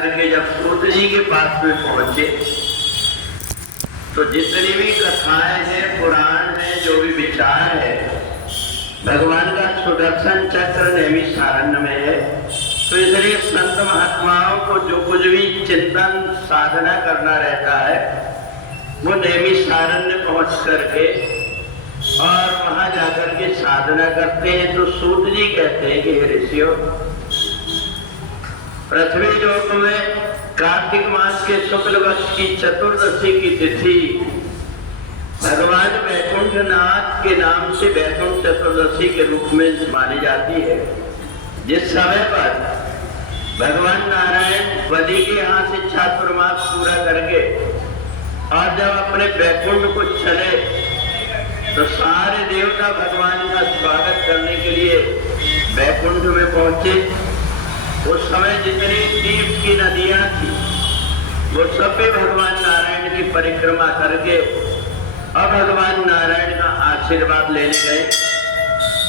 करके जब सूत जी के पास में पहुंचे तो जितनी भी कथाएं हैं, पुराण है, जो भी विचार है, भगवान का सुदर्शन चक्र नैमिषारण्य में है। तो इसलिए संत महात्माओं को जो कुछ भी चिंतन साधना करना रहता है वो नैमिषारण्य पहुंच करके और वहां जाकर के साधना करते हैं। तो सूत जी कहते हैं कि हे ऋषियों, पृथ्वी लोक में कार्तिक मास के शुक्ल पक्ष की चतुर्दशी की तिथि भगवान वैकुंठनाथ के नाम से वैकुंठ चतुर्दशी के रूप में मानी जाती है। जिस समय पर भगवान नारायण बलि के यहाँ से चातुर्मास पूरा करके और जब अपने वैकुंठ को चले तो सारे देवता भगवान का स्वागत करने के लिए वैकुंठ में पहुंचे। उस समय जितनी तीर्थ की नदियां थी वो सब भी भगवान नारायण की परिक्रमा करके अब भगवान नारायण का आशीर्वाद लेने गए।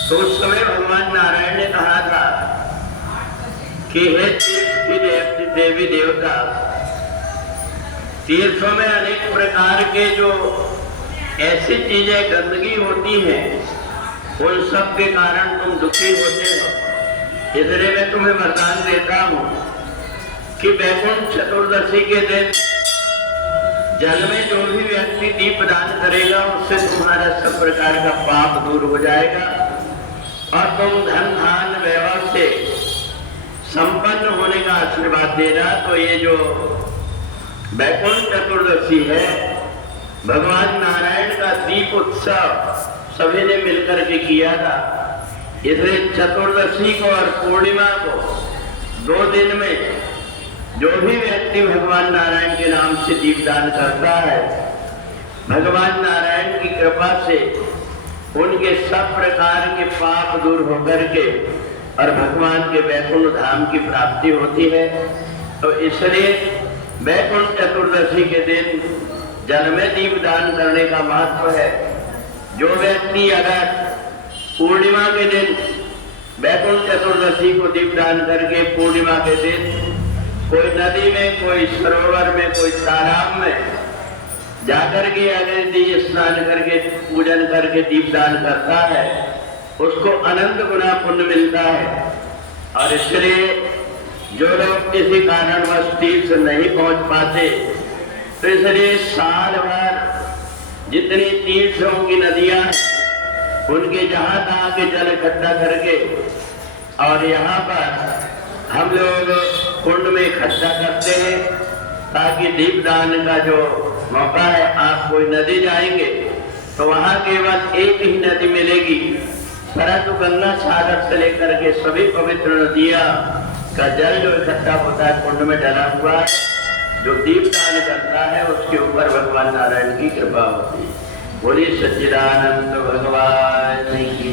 तो उस समय भगवान नारायण ने कहा था कि हे तीर्थ की देवी देवता, तीर्थों में अनेक प्रकार के जो ऐसी चीजें गंदगी होती हैं उन सब के कारण तुम दुखी होते हो। इसलिए मैं तुम्हें वरदान देता हूं कि वैकुंठ चतुर्दशी के दिन जल में जो भी व्यक्ति दीप दान करेगा उससे तुम्हारा सब प्रकार का पाप दूर हो जाएगा और तुम धन धान वैभव से संपन्न होने का आशीर्वाद देना। तो ये जो वैकुंठ चतुर्दशी है, भगवान नारायण का दीप उत्सव सभी ने मिलकर के किया था। इसलिए चतुर्दशी को और पूर्णिमा को 2 दिन में जो भी व्यक्ति भगवान नारायण के नाम से दीपदान करता है, भगवान नारायण की कृपा से उनके सब प्रकार के पाप दूर होकर के और भगवान के वैकुंठ धाम की प्राप्ति होती है। तो इसलिए वैकुंठ चतुर्दशी के दिन जल में दीपदान करने का महत्व है। जो व्यक्ति अगर पूर्णिमा के दिन वैकुंठ चतुर्दशी को दीपदान करके पूर्णिमा के दिन कोई नदी में, कोई सरोवर में, कोई तालाब में जाकर के अगर दीप स्नान करके पूजन करके दीपदान करता है उसको अनंत गुना पुण्य मिलता है। और इसलिए जो लोग किसी कारणवश तीर्थ नहीं पहुंच पाते तो इसलिए साल भर जितनी तीर्थों की नदियां उनके जहां तहां के जल इकट्ठा करके और यहाँ पर हम लोग कुंड में इकट्ठा करते हैं ताकि दीपदान का जो मौका है, आप कोई नदी जाएंगे तो वहां केवल एक ही नदी मिलेगी, परंतु गंगा सागर से लेकर के सभी पवित्र नदियां का जल जो इकट्ठा होता है कुंड में डला हुआ है, जो दीपदान करता है उसके ऊपर भगवान नारायण की कृपा होती है। बोलिए सच्चिदानंद भगवान की।